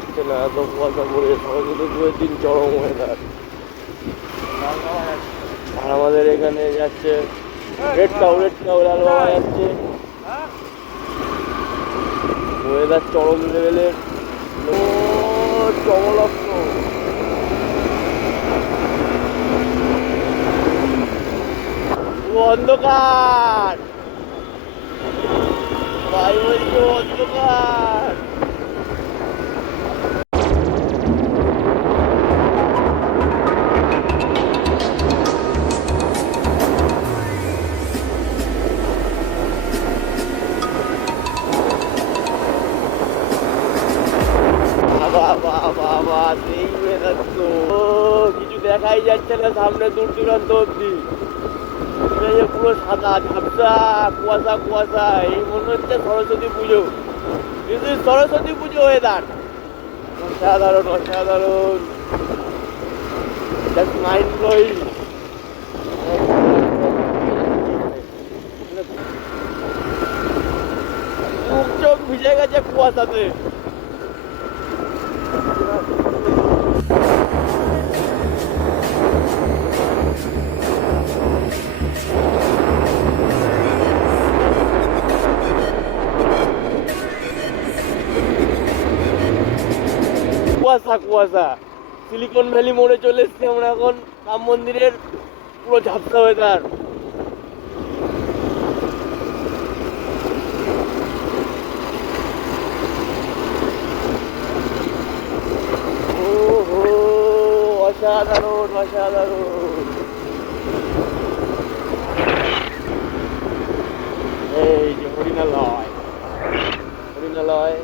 যাচ্ছে না, এত কুয়াশা পড়ে। সরস্বতী পুজোর দিন চরম ওয়েদার। আর আমাদের এখানে যাচ্ছে রেড কাউ লাল বাবা যাচ্ছে। ওয়েদার চরম লেভেলের। ও চমলক্ষ অন্ধকার, ভাই বলছে অন্ধকার। বাবা বাবা সেই ওয়েদার তো, কিছু দেখাই যাচ্ছে না সামনে দূর দূরান্ত অব্দি। পুরো সাদা ঝাপসা কুয়াশা কুয়াশা। এই মনে হচ্ছে সরস্বতী পুজো। সরস্বতী পুজো ওয়েদার অসাধারণ অসাধারণ, জাস্ট মাইন্ড ব্লোয়িং। মুখ চোখ ভিজে গেছে কুয়াশাতে। কুয়াশা কুয়াশা। সিলিকন ভ্যালি মোড়ে চলে এসছি আমরা এখন, রাম মন্দিরের পুরো ঝাপসা ওয়েদার। ওহো অসাধারণ অসাধারণ। এই যে হরিণালয়, হরিণালয়